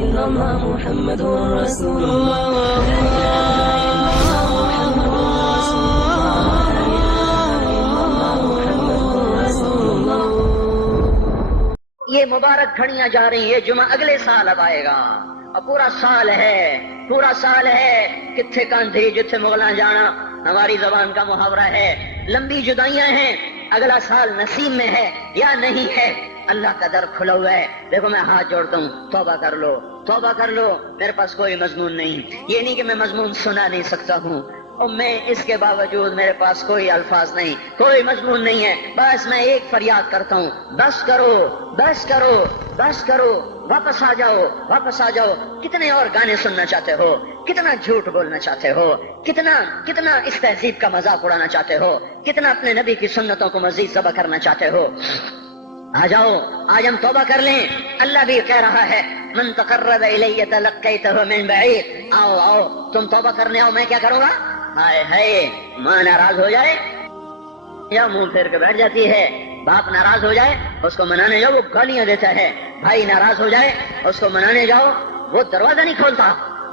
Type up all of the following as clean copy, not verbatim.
إلا الله محمد رسول الله یہ مبارک گھڑیاں جا رہی ہیں، یہ جمعہ اگلے سال اب آئے گا اور پورا سال ہے کتھے کاندھی جتھے مغلاں جانا، ہماری زبان کا محاورہ ہے۔ لمبی جدائیاں ہیں، اگلا سال نصیب میں ہے یا نہیں ہے، اللہ کا در کھلا ہوا ہے۔ دیکھو میں ہاتھ جوڑتا ہوں، توبہ کر لو، میرے پاس کوئی مضمون نہیں، یہ نہیں کہ میں مضمون سنا نہیں سکتا ہوں، اور میں اس کے باوجود میرے پاس کوئی الفاظ نہیں، کوئی مضمون نہیں ہے، بس میں ایک فریاد کرتا ہوں، بس کرو، واپس آ جاؤ۔ کتنے اور گانے سننا چاہتے ہو، کتنا جھوٹ بولنا چاہتے ہو، کتنا اس تہذیب کا مذاق اڑانا چاہتے ہو، کتنا اپنے نبی کی سنتوں کو مزید ذبح کرنا چاہتے ہو۔ آ جاؤ، آج ہم توبہ کر لیں۔ اللہ بھی کہہ رہا ہے من تقرب الی تلقیتہ من بعید، آؤ تم توبہ کرنے آؤ، میں کیا کروں گا؟ ہائے ماں ناراض ہو جائے یا منہ پھیر کے بیٹھ جاتی ہے، باپ ناراض ہو جائے اس کو منانے جاؤ وہ گالیاں دیتا ہے، بھائی ناراض ہو جائے اس کو منانے جاؤ وہ دروازہ نہیں کھولتا،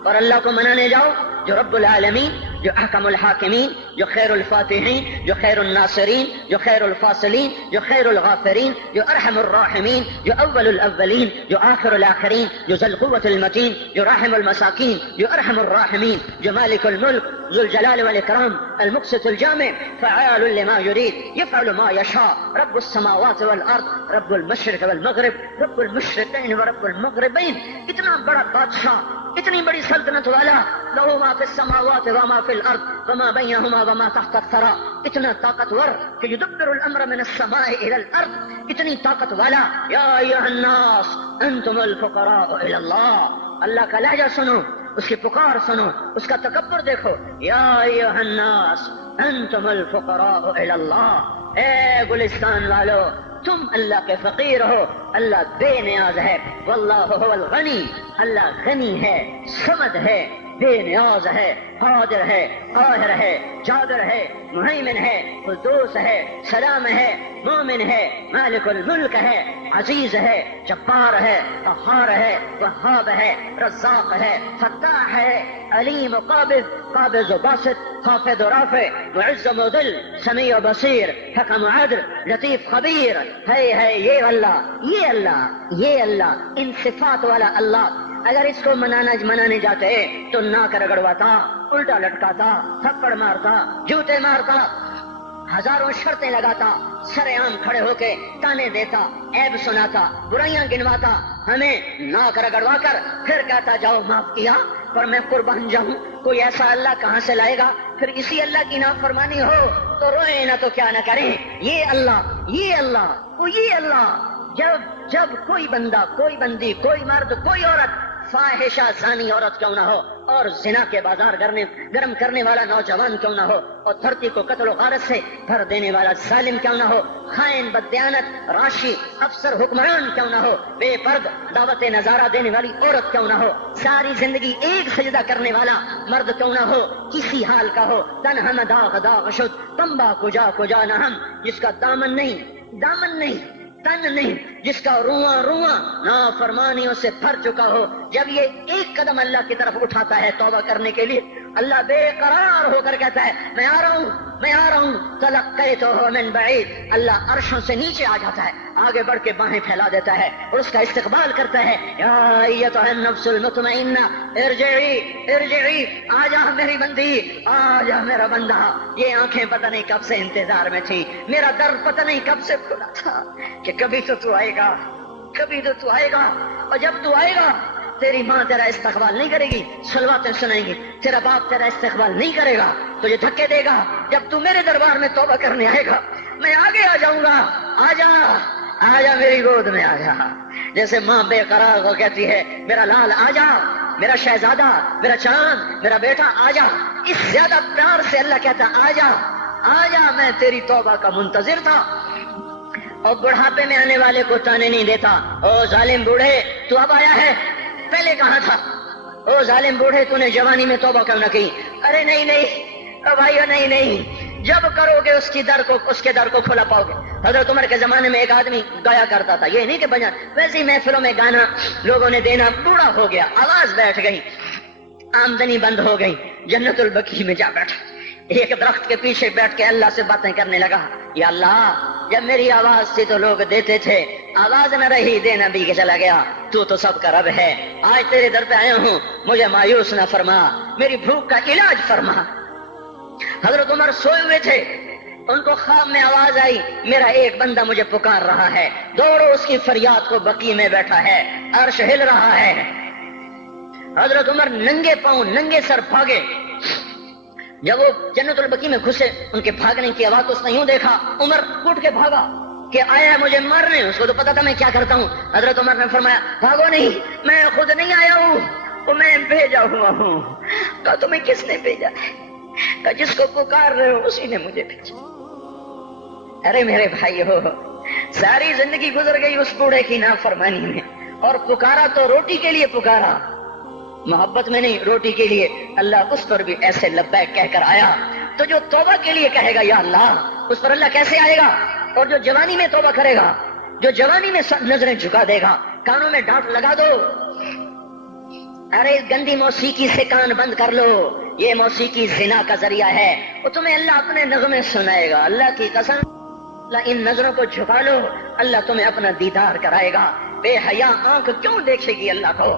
اور اللہ کو منانے جاؤ جو رب العالمین، جو احکم الحاکمین، جو خیر الفاتحین، جو خیر الناصرین، جو خیر الفاصلین، جو خیر الغافرین، جو ارحم الراحمین، جو اول الاولین، جو آخر الاخرین، جو ذو القوة المتین، جو راحم المساکین، جو ارحم الراحمین، جو مالک الملک ذو الجلال والاکرام المقسط الجامع فعال لما يريد يفعل ما يشاء رب السماوات والارض رب المشرق والمغرب رب المشرقین ورب المغربین، اتنا بڑا بادشاہ، اتنی بڑی سلطنت والا، لہو ما فی السماوات وما فی الارض وما بینہما وما تحت الثری، اتنا طاقتور کہ یدبر الامر من السماء الى الارض، اتنی طاقت والا۔ یا ایھا الناس انتم الفقراء الى اللہ، اللہ کا لہجہ سنو، اس کی پکار سنو، اس کا تکبر دیکھو۔ یا ایھا الناس انتم الفقراء الی اللہ، اے گلستان والو تم اللہ کے فقیر ہو، اللہ بے نیاز ہے، واللہ هو الغنی، اللہ غنی ہے، صمد ہے، بے نیاز ہے، قادر ہے، قاہر ہے، جابر ہے، مہیمن ہے، قدوس ہے، سلام ہے، مومن ہے، مالک الملک ہے، عزیز ہے، جبار ہے، قہار ہے، وہاب ہے، رزاق ہے، فتاح ہے، علیم و قابض و باسط، خافض و رافع، معز و مذل، سمیع و بصیر، حکم و عدل، لطیف خبیر، ہے یہ اللہ، ان صفات والا اللہ اگر اس کو منانے جاتے تو ناک رگڑواتا، الٹا لٹکاتا، تھپڑ مارتا، جوتے مارتا، ہزاروں شرطیں لگاتا، سر عام کھڑے ہو کے تانے دیتا، عیب سناتا، برائیاں گنواتا، ہمیں ناک رگڑوا کر پھر کہتا جاؤ معاف کیا، پر میں قربان جاؤں، کوئی ایسا اللہ کہاں سے لائے گا؟ پھر اسی اللہ کی نافرمانی ہو تو روئیں نہ تو کیا نہ کریں۔ یہ اللہ جب کوئی بندہ، کوئی بندی، کوئی مرد، کوئی عورت، فاحشہ زانی عورت کیوں نہ ہو، اور زنا کے بازار گرم کرنے والا نوجوان کیوں نہ ہو، اور دھرتی کو قتل و غارت سے بھر دینے والا ظالم کیوں نہ ہو، خائن، بددیانت، راشی، افسر، حکمران کیوں نہ ہو، بے پرد دعوت نظارہ دینے والی عورت کیوں نہ ہو، ساری زندگی ایک سجدہ کرنے والا مرد کیوں نہ ہو، کسی حال کا ہو، تن ہم داغ شد تمبا کجا نہ ہم، جس کا دامن نہیں تن نہیں، جس کا رواں نافرمانیوں سے بھر چکا ہو، جب یہ ایک قدم اللہ کی طرف اٹھاتا ہے توبہ کرنے کے لیے، اللہ بے قرار ہو کر کہتا ہے میں آ رہا ہوں، تلقیتہ من بعید، اللہ عرشوں سے نیچے آ جاتا ہے، آگے بڑھ کے باہیں پھیلا دیتا ہے اور اس کا استقبال کرتا ہے۔ یا ایتھا النفس المطمئنہ ارجعی، آ جا میری بندی، آ جا میرا بندہ، یہ آنکھیں پتہ نہیں کب سے انتظار میں تھی، میرا در پتہ نہیں کب سے کھلا تھا کہ کبھی تو آئے گا، اور جب تو آئے گا تیری ماں تیرا استقبال نہیں کرے گی، صلواتیں سنائیں گی، تیرا باپ تیرا استقبال نہیں کرے گا، تجھے دھکے دے گا، جب تو میرے دربار میں توبہ کرنے آئے گا میں آگے آ جاؤں گا، آ جا میری گود میں آ جا، جیسے ماں بے قرار ہو کہتی ہے میرا لال آ جا، میرا شہزادہ، میرا چاند، میرا بیٹا آ جا، اس زیادہ پیار سے اللہ کہتا آ جا میں تیری توبہ کا منتظر تھا۔ اور بڑھاپے میں آنے والے کو تانے نہیں دیتا، او ظالم بوڑھے تو اب آیا ہے، پہلے کہاں تھا؟ او ظالم بوڑھے تو نے جوانی میں توبہ کیوں نہ کی؟ ارے نہیں او بھائیو نہیں، جب کرو گے اس کے در کو کھلا پاؤ گے۔ حضرت عمر کے زمانے میں ایک آدمی گایا کرتا تھا، یہ نہیں کہ بجا، ویسے ہی محفلوں میں گانا لوگوں نے دینا، بوڑھا ہو گیا، آواز بیٹھ گئی، آمدنی بند ہو گئی، جنت البقیع میں جا بیٹھا، ایک درخت کے پیچھے بیٹھ کے اللہ سے باتیں کرنے لگا، یا اللہ جب میری آواز تھی تو لوگ دیتے تھے، آواز نہ رہی دینا بھی کہ چلا گیا، تو سب کا رب ہے، آج تیرے در پہ آیا ہوں، مجھے مایوس نہ فرما، میری بھوک کا علاج فرما۔ حضرت عمر سوئے ہوئے تھے، ان کو خواب میں آواز آئی، میرا ایک بندہ مجھے پکار رہا ہے، دوڑو اس کی فریاد کو، بقیع میں بیٹھا ہے، عرش ہل رہا ہے۔ حضرت عمر ننگے پاؤں ننگے سر بھاگے، جب وہ جنت البقیع میں گھسے ان کے بھاگنے کی آواز تو اس نے یوں دیکھا، عمر اٹھ کے بھاگا کہ آیا ہے مجھے مارنے، اس کو تو پتا تھا میں کیا کرتا ہوں۔ حضرت عمر نے فرمایا بھاگو نہیں، میں خود نہیں آیا ہوں، وہ میں بھیجا ہوا ہوں۔ کہا تمہیں کس نے بھیجا ہے؟ کہا جس کو پکار رہے ہو اسی نے مجھے بھیجا۔ ارے میرے بھائی ہو، ساری زندگی گزر گئی اس بوڑھے کی نافرمانی میں، اور پکارا تو روٹی کے لیے پکارا، محبت میں نہیں، روٹی کے لیے۔ اللہ اس پر بھی ایسے لبیک کہہ کر آیا، تو جو توبہ کے لیے کہے گا یا اللہ، اس پر اللہ کیسے آئے گا؟ اور جو جوانی میں توبہ کرے گا، جو جوانی میں سب نظریں جھکا دے گا، کانوں میں ڈانٹ لگا دو، ارے اس گندی موسیقی سے کان بند کر لو، یہ موسیقی زنا کا ذریعہ ہے، وہ تمہیں اللہ اپنے نغمے سنائے گا، اللہ کی قسم، اللہ ان نظروں کو جھکا لو، اللہ تمہیں اپنا دیدار کرائے گا۔ بے حیا آنکھ کیوں دیکھے گی اللہ کو؟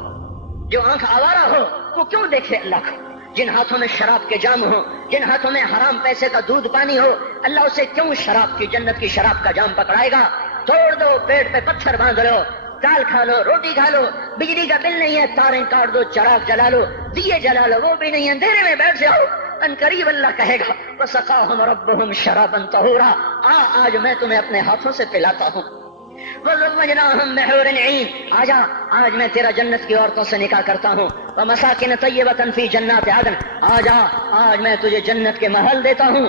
جو آنکھ آوارہ ہو وہ کیوں دیکھے اللہ کو؟ جن ہاتھوں میں شراب کے جام ہو، جن ہاتھوں میں حرام پیسے کا دودھ پانی ہو، اللہ اسے کیوں شراب کی، جنت کی شراب کا جام پکڑائے گا؟ توڑ دو، پیٹ پہ پتھر باندھ لو، دال کھا لو، روٹی کھا لو، بجلی کا بل نہیں ہے تاریں کاٹ دو، چراغ جلا لو، دیے جلا لو، وہ بھی نہیں ہے، اندھیرے میں بیٹھ جاؤ، ان قریب اللہ کہے گا وَسَقَاهُمْ رَبُّهُمْ شَرَابًا طَهُورًا، آج میں تمہیں اپنے ہاتھوں سے پلاتا ہوں، وَزَوَّجْنَاهُمْ بِحُورٍ عِينٍ، آج میں تیرا جنت کی عورتوں سے نکاح کرتا ہوں، وَمَسَاكِنَ طَيِّبَةً فِي جَنَّاتِ عَدْنٍ، آج میں تجھے جنت کے محل دیتا ہوں۔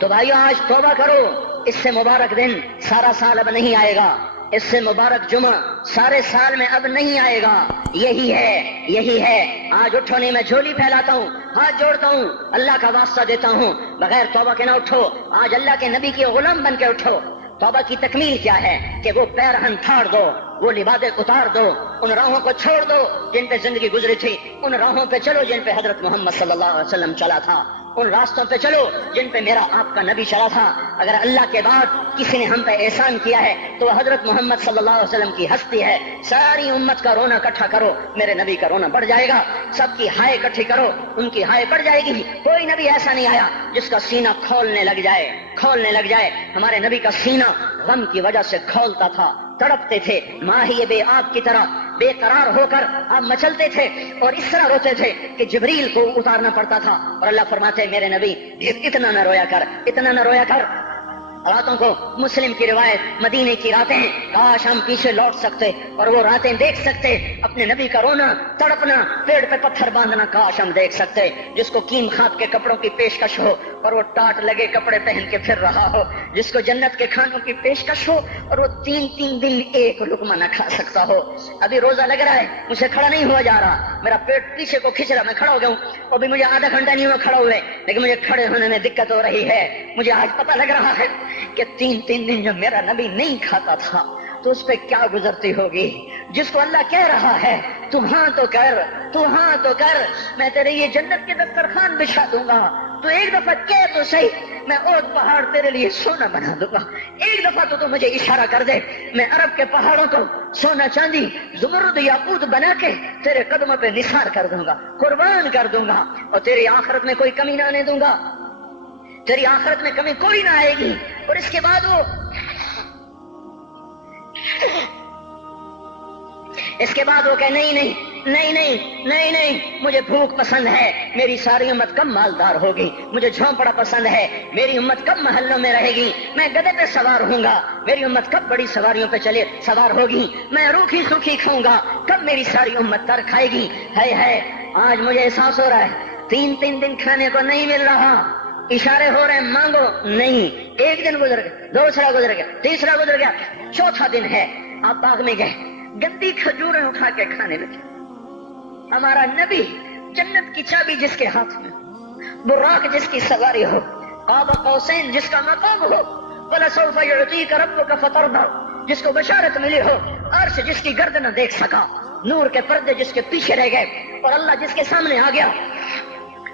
تو بھائیو آج توبہ کرو، اس سے مبارک دن سارا سال اب نہیں آئے گا، اس سے مبارک جمعہ سارے سال میں اب نہیں آئے گا، یہی ہے۔ آج اٹھو نہیں، میں جھولی پھیلاتا ہوں، ہاتھ جوڑتا ہوں، اللہ کا واسطہ دیتا ہوں، بغیر توبہ کے نہ اٹھو، آج اللہ کے نبی کے غلام بن کے اٹھو۔ توبہ کی تکمیل کیا ہے کہ وہ پیرہن پھاڑ دو، وہ لبادیں اتار دو، ان راہوں کو چھوڑ دو جن پہ زندگی گزری تھی، ان راہوں پہ چلو جن پہ حضرت محمد صلی اللہ علیہ وسلم چلا تھا، ان راستوں پہ چلو جن پہ میرا آپ کا نبی چلا تھا۔ اگر اللہ کے بعد کسی نے ہم پہ احسان کیا ہے تو وہ حضرت محمد صلی اللہ علیہ وسلم کی ہستی ہے۔ ساری امت کا رونا اکٹھا کرو، میرے نبی کا رونا بڑھ جائے گا، سب کی ہائے اکٹھی کرو، ان کی ہائے بڑھ جائے گی۔ کوئی نبی ایسا نہیں آیا جس کا سینہ کھولنے لگ جائے۔ ہمارے نبی کا سینہ غم کی وجہ سے کھولتا تھا، تڑپتے تھے، ماہی بے آب کی طرح بے قرار ہو کر آپ مچلتے تھے اور اس طرح روتے تھے کہ جبریل کو اتارنا پڑتا تھا، اور اللہ فرماتے میرے نبی اتنا نہ رویا کر۔ راتوں کو مسلم کی روایت، مدینے کی راتیں، کاش ہم پیچھے لوٹ سکتے اور وہ راتیں دیکھ سکتے، اپنے نبی کا رونا، تڑپنا، پیڑ پہ پتھر باندھنا، کاش ہم دیکھ سکتے، جس کو قیم خواب کے کپڑوں کی پیشکش ہو اور وہ ٹاٹ لگے کپڑے پہن کے پھر رہا ہو، جس کو جنت کے کھانوں کی پیشکش ہو اور وہ 3 دن ایک لقمہ نہ کھا سکتا ہو۔ ابھی روزہ لگ رہا ہے، مجھے کھڑا نہیں ہوا جا رہا، میرا پیٹ پیچھے کو کھینچ رہا، میں کھڑا ہو گیا ہوں، ابھی مجھے آدھا گھنٹہ نہیں ہوا کھڑا ہوئے، لیکن مجھے کھڑے ہونے میں دقت ہو رہی ہے۔ مجھے آج پتہ لگ رہا ہے کہ 3 دن جو میرا نبی نہیں کھاتا تھا تو اس پہ کیا گزرتی ہوگی، جس کو اللہ کہہ رہا ہے تو ہاں تو کر، میں تیرے یہ جنت کے دسترخوان بچھا دوں گا، تو ایک دفعہ کہہ تو صحیح، میں اوت پہاڑ تیرے لیے سونا بنا دوں گا، ایک دفعہ تو مجھے اشارہ کر دے، میں عرب کے پہاڑوں کو سونا چاندی زمرد یاقوت بنا کے تیرے قدموں پہ نثار کر دوں گا، قربان کر دوں گا، اور تیری آخرت میں کوئی کمی نہ آنے دوں گا، تیری آخرت میں کمی کوئی نہ آئے گی۔ اور اس کے بعد وہ کہ نہیں، مجھے بھوک پسند ہے، میری ساری امت کم مالدار ہوگی، مجھے جھونپڑا پسند ہے، میری امت کم محلوں میں رہے گی، میں گدھے پہ سوار ہوں گا، میری امت کب بڑی سواریوں پہ سوار ہوگی، میں روکھی سوکھی کھاؤں گا، کب میری ساری امت تر کھائے گی۔ ہے آج مجھے احساس ہو رہا ہے 3 دن کھانے کو نہیں مل رہا، اشارے ہو رہے ہیں مانگو نہیں، ایک دن گزر گیا، دوسرا گزر گیا، تیسرا گزر گیا، چوتھا دن ہے، آپ باغ میں گئے، گندی کھجوریں اٹھا کے کھانے لگے۔ ہمارا نبی جنت کی چابی جس کے ہاتھ میں، براق جس کی سواری ہو، قاب قوسین جس کا مقام ہو، وَلَسَوْفَ يُعْطِيكَ رَبُّكَ فَتَرْضَىٰ، جس کو بشارت ملی ہو، عرش جس کی گرد نہ دیکھ سکا، نور کے پردے جس کے پیچھے رہ گئے، اور اللہ جس کے سامنے آ گیا،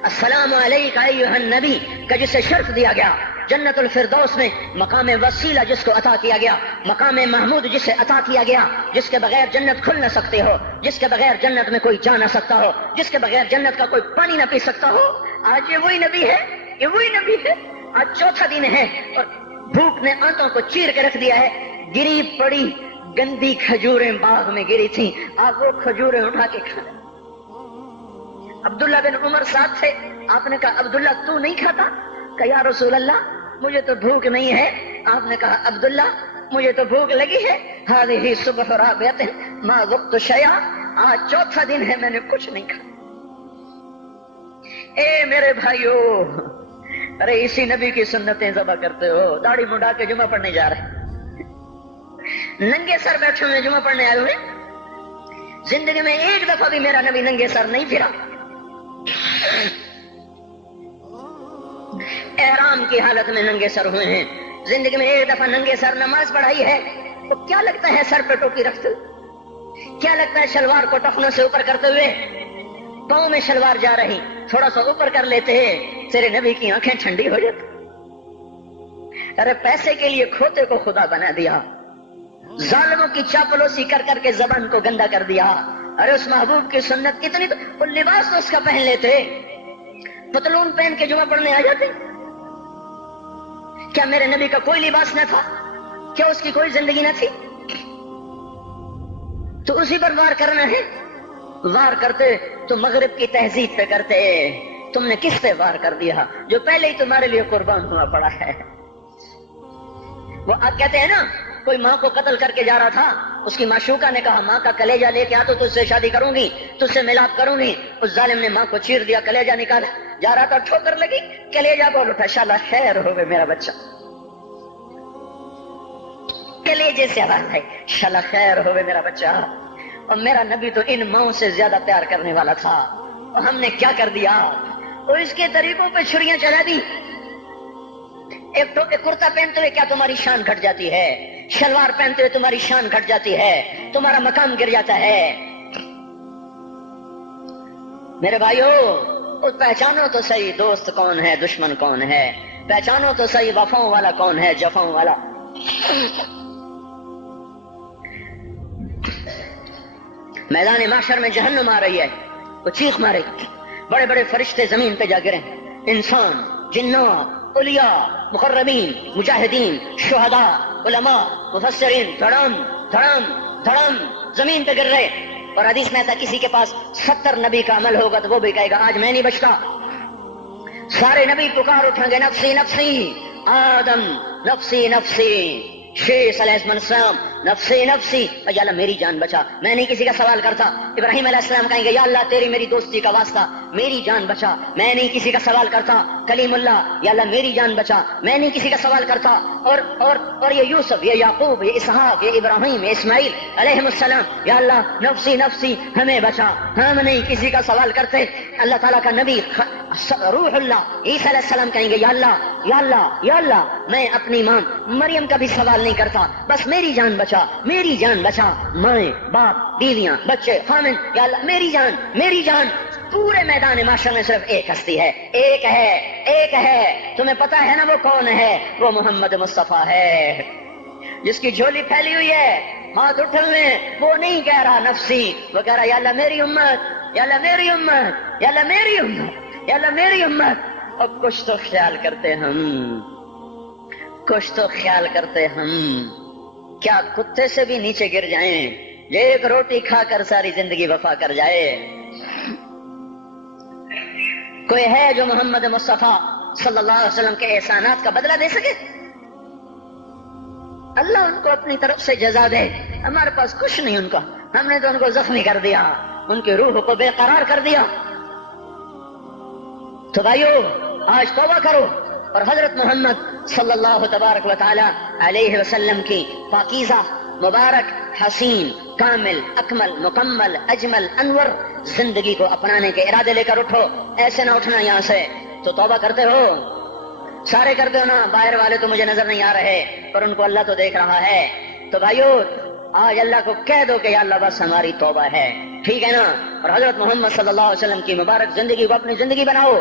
السلام علیک ایھا النبی کا جسے شرف دیا گیا، جنت الفردوس میں مقام وسیلہ جس کو عطا کیا گیا، مقام محمود جسے عطا کیا گیا، جس کے بغیر جنت کھل نہ سکتے ہو، جس کے بغیر جنت میں کوئی جا نہ سکتا ہو، جس کے بغیر جنت کا کوئی پانی نہ پی سکتا ہو، آج یہ وہی نبی ہے، یہ وہی نبی ہے۔ آج چوتھا دن ہے اور بھوک نے آنتوں کو چیر کے رکھ دیا ہے، گری پڑی گندی کھجوریں باغ میں گری تھیں، آپ وہ کھجوریں اٹھا کے کھا لیں۔ عبداللہ بن عمر ساتھ تھے، آپ نے کہا عبداللہ تو نہیں کھاتا؟ کہ یا رسول اللہ مجھے تو بھوک نہیں ہے۔ آپ نے کہا عبداللہ مجھے تو بھوک لگی ہے، ہذہ صبح رابعۃ ما ذقت شیئا، آج چوتھا دن ہے میں نے کچھ نہیں کھایا۔ اے میرے بھائیو، ارے اسی نبی کی سنتیں ذبح کرتے ہو، داڑھی مڈا کے جمعہ پڑھنے جا رہے ہیں، ننگے سر بیٹھے ہوئے جمعہ پڑھنے آئے ہوئے، زندگی میں ایک دفعہ بھی میرا نبی ننگے سر نہیں پھرا، احرام کی حالت میں ننگے سر ہوئے ہیں، زندگی میں ایک دفعہ ننگے سر نماز پڑھائی ہے، تو کیا لگتا ہے سر پہ ٹوپی رکھتے ہوئے؟ کیا لگتا ہے شلوار کو ٹخنوں سے اوپر کرتے ہوئے؟ پاؤں میں شلوار جا رہی، تھوڑا سا اوپر کر لیتے ہیں، تیرے نبی کی آنکھیں ٹھنڈی ہو جاتی۔ ارے پیسے کے لیے کھوتے کو خدا بنا دیا، ظالموں کی چاپلوسی کر کر کے زبان کو گندا کر دیا۔ ارے اس محبوب کی سنت اتنی، تو وہ لباس تو اس کا پہن لیتے، پتلون پہن کے جمعہ پڑھنے آ جاتے۔ کیا میرے نبی کا کوئی لباس نہ تھا؟ کیا اس کی کوئی زندگی نہ تھی؟ تو اسی پر وار کرنا ہے۔ وار کرتے تو مغرب کی تہذیب پہ کرتے، تم نے کس پہ وار کر دیا جو پہلے ہی تمہارے لیے قربان ہوا پڑا ہے؟ وہ آپ کہتے ہیں نا، کوئی ماں کو قتل کر کے جا رہا تھا، اس کی معشوقہ نے کہا ماں کا کلیجہ لے کے آ تو تجھ سے شادی کروں گی، تجھ سے ملاپ کروں گی۔ اس ظالم نے ماں کو چیر دیا، کلیجہ نکالا، جا رہا تھا ٹھوکر لگی، کلیجہ بول اٹھا، شالا خیر ہوئے میرا بچہ، کلیجے سے آواز ہے، شالا خیر ہوئے میرا بچہ۔ اور میرا نبی تو ان ماؤں سے زیادہ پیار کرنے والا تھا، اور ہم نے کیا کر دیا؟ اور اس کے طریقوں پہ چھریاں چلا دی۔ ایک کرتا پہنتے ہوئے کیا تمہاری شان گھٹ جاتی ہے؟ شلوار پہنتے ہوئے تمہاری شان گھٹ جاتی ہے، تمہارا مقام گر جاتا ہے۔ میرے بھائیو، پہچانو تو صحیح دوست کون ہے، دشمن کون ہے، پہچانو تو صحیح وفاؤں والا کون ہے، جفاؤں والا۔ میدان محشر میں جہنم آ رہی ہے، وہ چیخ مارے، بڑے بڑے فرشتے زمین پہ جا گرے، انسان، جنات، اولیاء، مقربین، مجاہدین، شہداء، علماء، مفسرین، دھڑم دھڑم دھڑم زمین پہ گر رہے۔ اور حدیث میں تھا کسی کے پاس 70 نبی کا عمل ہوگا تو وہ بھی کہے گا آج میں نہیں بچتا۔ سارے نبی پکار اٹھیں گے، نفسی نفسی، آدم نفسی نفسی، شیش علیہ السلام نفسی نفسی، یا اللہ میری جان بچا، میں نہیں کسی کا سوال کرتا۔ ابراہیم علیہ السلام کہیں گے یا اللہ تیری میری دوستی کا واسطہ میری جان بچا، میں نہیں کسی کا سوال کرتا۔ کلیم اللہ، یا اللہ میری جان بچا، میں نہیں کسی کا سوال کرتا۔ اور یہ یوسف، یہ یعقوب، یہ اسحاق، یہ ابراہیم، یہ اسماعیل علیہ السلام، یا اللہ نفسی نفسی ہمیں بچا، ہم نہیں کسی کا سوال کرتے۔ اللہ تعالیٰ کا نبی روح اللہ عیسیٰ علیہ السلام کہیں گے یا اللہ یا اللہ یا اللہ میں اپنی ماں مریم کا بھی سوال نہیں کرتا، بس میری جان بچا، میری جان بچا، مائیں باپ بیویاں بچے خامن، یا اللہ میری جان میری جان۔ پورے میدان معاشر میں صرف ایک ہستی ہے، ایک ہے، ایک ہے، تمہیں پتا ہے نا وہ کون ہے؟ وہ محمد مصطفیٰ ہے، جس کی جھولی پھیلی ہوئی ہے، ہاتھ اٹھلنے، وہ نہیں کہہ رہا نفسی، وہ کہہ رہا یا اللہ میری امت، یا اللہ میری امت، یا اللہ میری امت، یا اللہ میری امت۔ اور کچھ تو خیال کرتے ہم، کچھ تو خیال کرتے ہم، کیا کتے سے بھی نیچے گر جائیں، ایک روٹی کھا کر ساری زندگی وفا کر جائے؟ کوئی ہے جو محمد مصطفیٰ صلی اللہ علیہ وسلم کے احسانات کا بدلہ دے سکے؟ اللہ ان کو اپنی طرف سے جزا دے، ہمارے پاس کچھ نہیں ان کا، ہم نے تو ان کو زخمی کر دیا، ان کی روح کو بے قرار کر دیا۔ تو بھائیو آج توبہ کرو اور حضرت محمد صلی اللہ تبارک و تعالی علیہ وسلم کی پاکیزہ، مبارک، حسین، کامل، اکمل، مکمل، اجمل، انور زندگی کو اپنانے کے ارادے لے کر اٹھو۔ ایسے نہ اٹھنا یہاں سے، تو توبہ کرتے ہو، سارے کرتے ہو نا، باہر والے تو مجھے نظر نہیں آ رہے پر ان کو اللہ تو دیکھ رہا ہے. تو بھائیو آج اللہ کو کہہ دو کہ یا اللہ بس ہماری توبہ ہے، ٹھیک ہے نا. اور حضرت محمد صلی اللہ علیہ وسلم کی مبارک زندگی کو اپنی زندگی بناؤ.